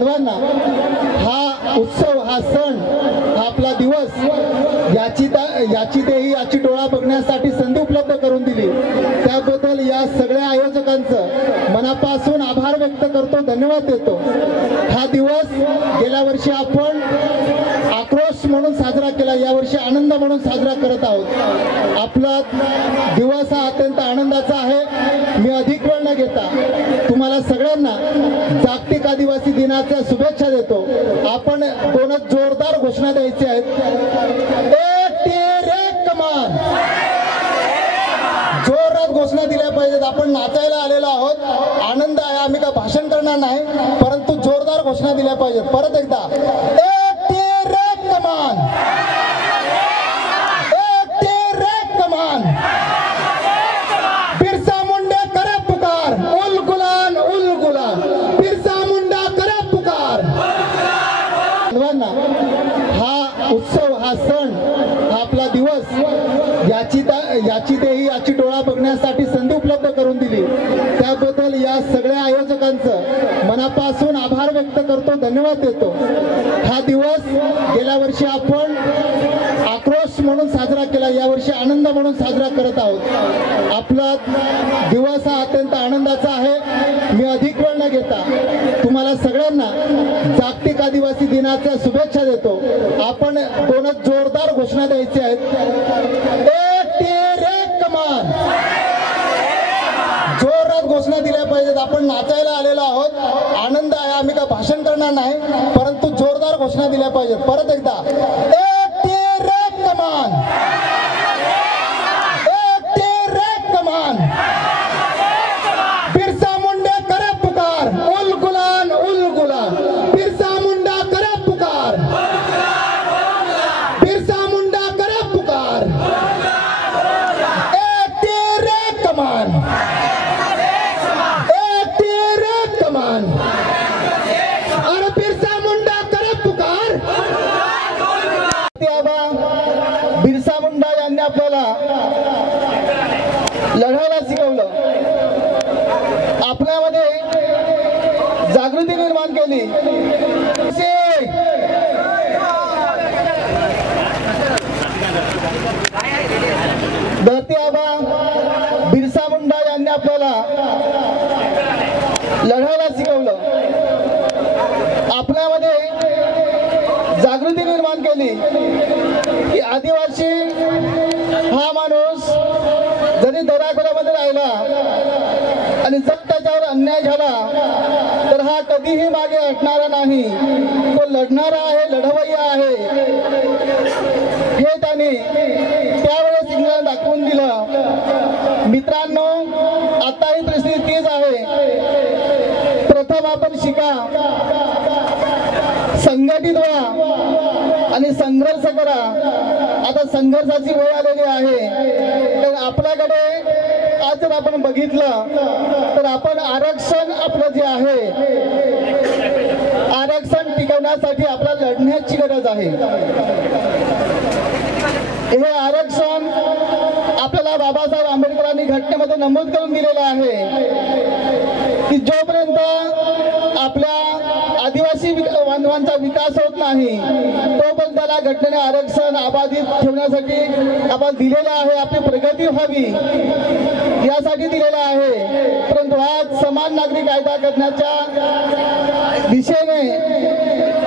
हा उत्सव, हा सण, हा आपला दिवस, याची देही याची डोळा बघण्यासाठी संधी उपलब्ध करून दिली, त्याबद्दल या सगळ्या आयोजकांचं मनापासून आभार व्यक्त करतो, धन्यवाद देतो। हा दिवस गेल्या वर्षी आपण आक्रोश म्हणून साजरा केला, यावर्षी आनंद म्हणून साजरा करत आहोत। आपला दिवस हा अत्यंत आनंदाचा आहे। मी अधिक वेळ न घेता तुम्हाला सगळ्यांना जागतिक आदिवासी दिनाच्या शुभेच्छा देतो। आपण दोनच जोरदार घोषणा द्यायची आहेत। कमान जोरात घोषणा दिल्या पाहिजेत। आपण नाचायला आलेलो आहोत, आनंद आहे, आम्ही काय भाषण करणार नाही, परंतु जोरदार घोषणा दिल्या पाहिजेत। परत एकदा कमान, कमान, बिरसा मुंडा करे पुकार, उल गुलान उल गुलान, बिरसा मुंडा करे पुकार। हा उत्सव, हा सण, हा आपला दिवस, याची देही याची डोळा बघण्यासाठी संधी उपलब्ध करून दिली, त्याबद्दल या सगळ्या आयोजकांचं मनापासून आभार व्यक्त करतो, धन्यवाद देतो। हा दिवस गेल्या वर्षी आपण आक्रोश म्हणून साजरा केला, यावर्षी आनंद म्हणून साजरा करत आहोत। आपला दिवस हा अत्यंत आनंदाचा आहे। मी अधिक वेळ न घेता तुम्हाला सगळ्यांना जागतिक आदिवासी दिनाच्या शुभेच्छा देतो। आपण दोनच जोरदार घोषणा द्यायची आहेत। कमान जोरात घोषणा दिल्या पाहिजेत। आपण नाचायला आलेलो आहोत, आनंद आहे, आम्ही काय भाषण करणार नाही, परंतु जोरदार घोषणा दिल्या पाहिजेत। परत एकदा कमान, कमान, बिरसा मुंडा करे पुकार, उल गुलान उल गुलान, बिरसा मुंडा करे पुकार, बिरसा मुंडा करे पुकार, कमान, कमान, अरे बिरसा मुंडा करे पुकार। बिरसा मुंडा यांनी आपल्याला लढायला शिकवलं, आपल्यामध्ये जागृती निर्माण केली। धरती आबा बिरसा मुंडा यांनी आपल्याला लढायला शिकवलं, आपल्यामध्ये जागृती निर्माण केली की आदिवासी हा माणूस जरी दराखोऱ्यामध्ये राहिला आणि जर त्याच्यावर अन्याय झाला तर हा कधीही मागे हटणारा नाही, तो लढणारा आहे, लढवय्या आहे, हे त्याने त्यावेळेस इंग्रजांना दाखवून दिलं। मित्रांनो, आता ही परिस्थिती तीच आहे। प्रथम आपण शिका, संघटित व्हा आणि संघर्ष करा। आता संघर्षाची वेळ आलेली आहे, तर आपल्याकडे आज जर आपण बघितलं तर आपण आरक्षण आपलं जे आहे, आरक्षण टिकवण्यासाठी आपल्याला लढण्याची गरज आहे। हे आरक्षण आपल्याला बाबासाहेब आंबेडकरांनी घटनेमध्ये नमूद करून दिलेलं आहे की जोपर्यंत आपल्या आदिवासी बांधवांचा विकास होत नाही तोपर्यंत त्याला घटनेने आरक्षण अबाधित ठेवण्यासाठी आपण दिलेलं आहे, आपली प्रगती व्हावी यासाठी दिलेलं आहे। परंतु आज समान नागरिक कायदा करण्याच्या दिशेने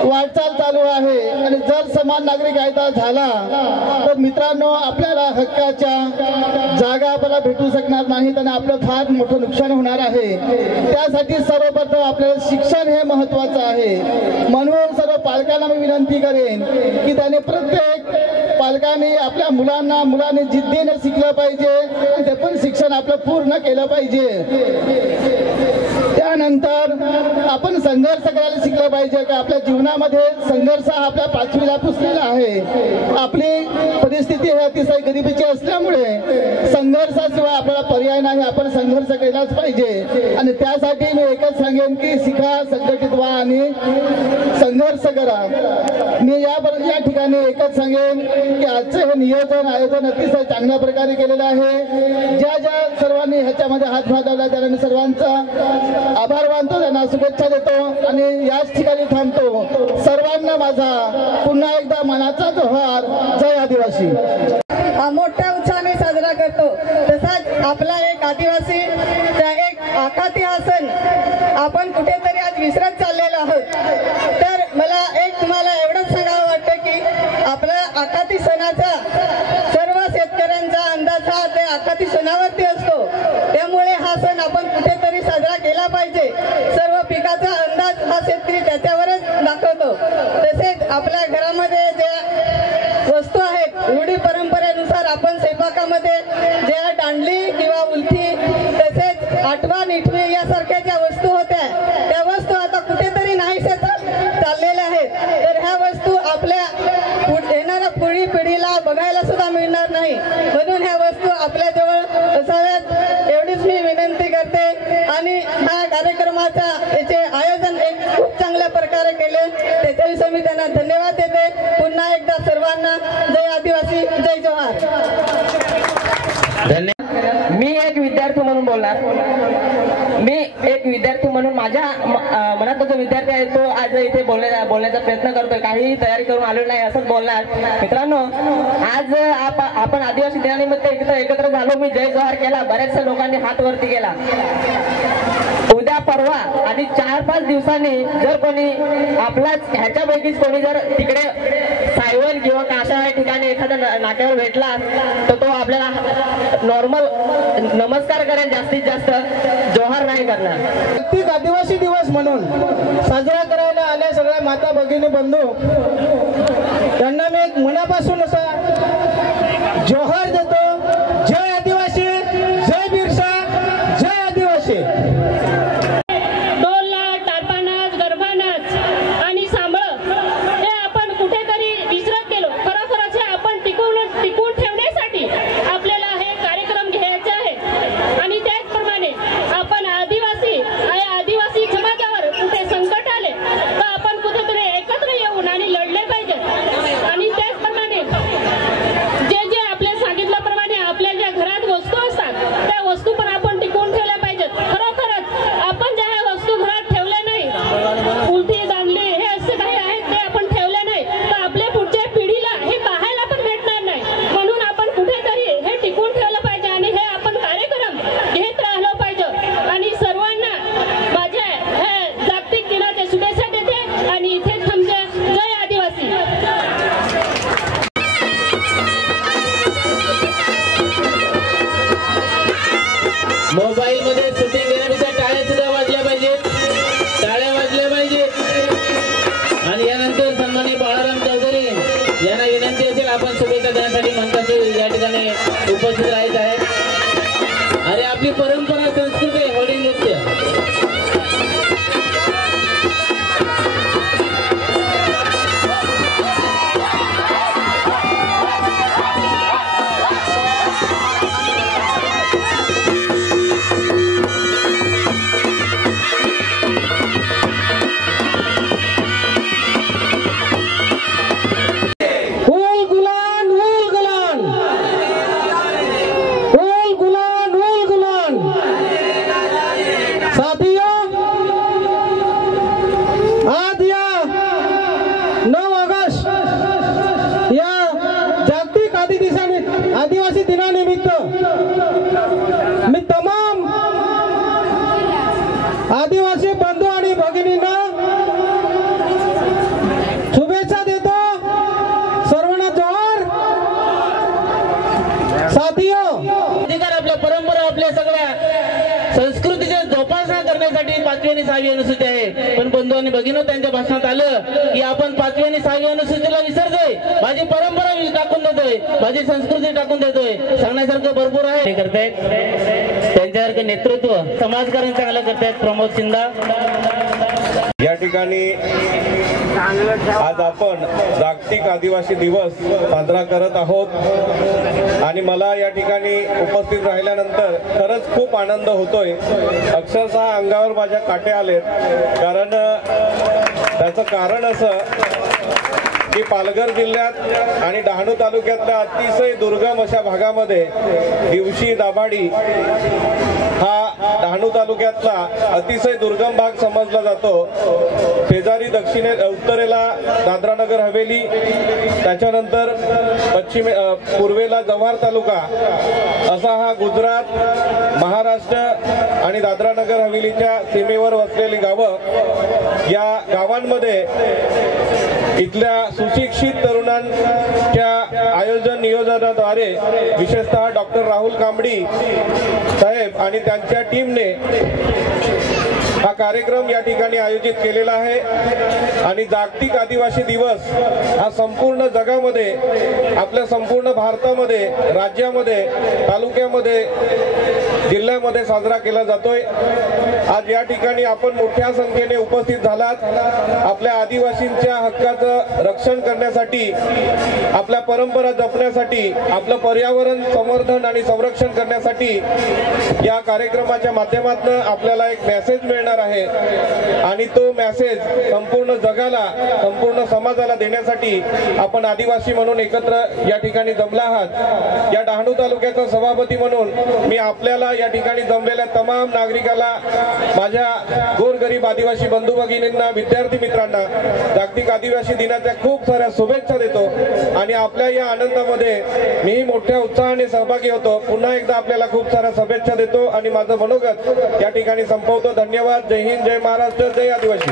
वाटचाल चालू आहे आणि जर समान नागरिक कायदा झाला तर मित्रांनो आपल्याला हक्काच्या जागा आपल्याला भेटू शकणार नाहीत आणि आपलं फार मोठं नुकसान होणार आहे। त्यासाठी सर्वप्रथम आपल्याला शिक्षण हे महत्त्वाचं आहे। म्हणून सर्व पालकांना मी विनंती करेन की त्याने प्रत्येक पालकांनी आपल्या मुलांनी जिद्दीने शिकलं पाहिजे, ते पण शिक्षण आपलं पूर्ण केलं पाहिजे। त्यानंतर आपण संघर्ष करायला शिकलं पाहिजे का आपल्या जीवनामध्ये संघर्ष हा आपल्या 5वीला पुसलेला आहे। आपली परिस्थिती ही अतिशय गरिबीची असल्यामुळे संघर्षाशिवाय आपल्याला पर्याय नाही, आपण संघर्ष केलाच पाहिजे। आणि त्यासाठी मी एकच सांगेन की शिका, संघटित व्हा आणि संघर्ष करा। मी या ठिकाणी एकच सांगेन की आजचे हे नियोजन आयोजन अतिशय चांगल्या प्रकारे केलेलं आहे। ज्या ज्या सर्वांनी ह्याच्यामध्ये हातभार लावला त्यांना मी सर्वांचा आभार मानतो, त्यांना शुभेच्छा देतो आणि याच ठिकाणी थांबतो। सर्वांना माझा पुन्हा एकदा मनाचा जोहार। जय आदिवासी। मोठ्या उत्साहाने साजरा करतो। तसाच आपला एक आदिवासी एक आखाती हा सण आपण कुठेतरी आज विसरत चाललेलो आहोत। तर मला एक तुम्हाला एवढंच सांगावं वाटतं की आपला आखाती सणाचा सर्व शेतकऱ्यांचा अंदाज हा त्या आखाती सणावरती असतो। त्यामुळे हा सण आपण कुठेतरी साजरा केला पाहिजे। सर्व पिकाचा अंदाज हा शेतकरी त्याच्यावरच दाखवतो। तसेच आपल्या घरामध्ये ज्या वस्तू आहेत रूढी परंपरेनुसार आपण स्वयंपाकामध्ये ज्या दांडली किंवा उलथी तसेच आठवा निठवी यासारख्या ज्या वस्तू होत्या त्या वस्तू आता कुठेतरी नाहीसे चाललेल्या आहेत। तर ह्या वस्तू आपल्या येणाऱ्या पुढील पिढीला बघायला सुद्धा मिळणार नाही, म्हणून ह्या वस्तू आपल्या जवळ असाव्यात एवढीच मी विनंती करते। आणि ह्या कार्यक्रमाचा याचे आयोजन एक खूप चांगल्या प्रकारे केले त्याच्याविषयी मी त्यांना धन्यवाद देते। पुन्हा एकदा सर्वांना जय आदिवासी, जय जोहार। धन्यवाद। मी एक विद्यार्थी म्हणून बोलणार। मी एक विद्यार्थी म्हणून माझ्या मनात जो विद्यार्थी आहे तो आज इथे बोलण्याचा प्रयत्न करतोय। काही तयारी करून आलेलो नाही असंच बोलणार। मित्रांनो, आज आपण आदिवासी दिनानिमित्त एकत्र झालो। मी जय जोहार केला, बऱ्याचशा लोकांनी हात वरती केला। उद्या परवा आणि 4-5 दिवसांनी जर कोणी आपलाच ह्याच्यापैकीच कोणी जर तिकडे सायवन किंवा काशा या ठिकाणी एखाद्या नाट्यावर भेटला तर तो आपल्याला नॉर्मल नमस्कार करेल, जास्तीत जास्त जोहार नाही करणार। जागतिक आदिवासी दिवस म्हणून साजरा करायला आल्या सगळ्या माता भगिनी बंधू त्यांना मी एक मनापासून असा जोहार देतो। जय आदिवासी, जय बिरसा, जय आदिवासी। मोबाईल मध्ये शूटिंग घेण्यापेक्षा टाळ्या सुद्धा वाजल्या पाहिजेत, टाळ्या वाजल्या पाहिजेत। आणि यानंतर सन्माननीय बाळाराम चौधरी यांना विनंती असेल आपण शुभेच्छा देण्यासाठी मंचावर या ठिकाणी उपस्थित राहायचं आहे। अरे आपली परंपरा संस्कृती होळी नृत्य आदिवासी दिनानिमित्त मी तमाम आदिवासी बंधू आणि भगिनींना शुभेच्छा देतो। सर्वांना जोहार। साथियो, अधिकार आपल्या परंपरा आपल्या सगळ्या संस्कृतीच्या जोपासना करण्यासाठी 5वी आणि 6वी अनुसूची आहे। पण बंधू आणि भगिनी त्यांच्या भाषणात आलं की आपण 5वी आणि 6वी अनुसूचीला विसरतोय, माझी परंपरा टाकून देतोय, माझी संस्कृती टाकून देतोय। सांगण्यासारखं भरपूर आहे। करतायत त्यांच्यासारखं नेतृत्व समाजकारण चांगलं करतायत प्रमोद शिंदा। या ठिकाणी आज आपण जागतिक आदिवासी दिवस साजरा करत आहोत आणि मला या ठिकाणी उपस्थित राहिल्यानंतर खरंच खूप आनंद होतोय। अक्षरशः अंगावर माझ्या काटे आलेत, कारण त्याचं कारण असं की पालघर जिल्ह्यात आणि डहाणू तालुक्यातल्या अतिशय दुर्गम अशा भागामध्ये दिवशी दाभाडी हा डहाणू तालुक्यातला अतिशय दुर्गम भाग समजला जातो. शेजारी उत्तरेला दादरा नगर हवेली, त्याच्यानंतर पूर्वेला जव्हार तालुका, असा हा गुजरात, महाराष्ट्र आणि दादरा नगर हवेलीच्या सीमेवर वसलेली गावं. या गावांमध्ये इथल्या सुशिक्षित तरुणांच्या आयोजन नियोजनाद्वारे विशेषतः डॉक्टर राहुल कांबडी साहेब आणि त्यांच्या टीमने हा कार्यक्रम या ठिकाणी आयोजित केलेला आहे. आणि जागतिक आदिवासी दिवस हा संपूर्ण जगामध्ये, आपल्या संपूर्ण भारतामध्ये, राज्यामध्ये, तालुक्यामध्ये, जिल्ह्यामध्ये साजरा केला जातोय. आज या ठिकाणी आपण मोठ्या संख्येने उपस्थित झालात. आपल्या आदिवासींच्या हक्काचं रक्षण करण्यासाठी, आपल्या परंपरा जपण्यासाठी, आपलं पर्यावरण संवर्धन आणि संरक्षण करण्यासाठी या कार्यक्रमाच्या माध्यमातून आपल्याला एक मेसेज मिळणार आहे. आणि तो मेसेज संपूर्ण जगाला, संपूर्ण समाजाला देण्यासाठी आपण आदिवासी म्हणून एकत्र या ठिकाणी जमला आहात. या डहाणू तालुक्याचा सभापती म्हणून मी आपल्याला या ठिकाणी जमलेल्या तमाम नागरिकाला, माझ्या गोरगरीब आदिवासी बंधू भगिनींना, विद्यार्थी मित्रांना जागतिक आदिवासी दिनाच्या खूप साऱ्या शुभेच्छा देतो. आणि आपल्या या आनंदामध्ये मीही मोठ्या उत्साहाने सहभागी होतो. पुन्हा एकदा आपल्याला खूप साऱ्या शुभेच्छा देतो आणि माझं मनोगत या ठिकाणी संपवतो. धन्यवाद. जय हिंद, जय महाराष्ट्र, जय आदिवासी.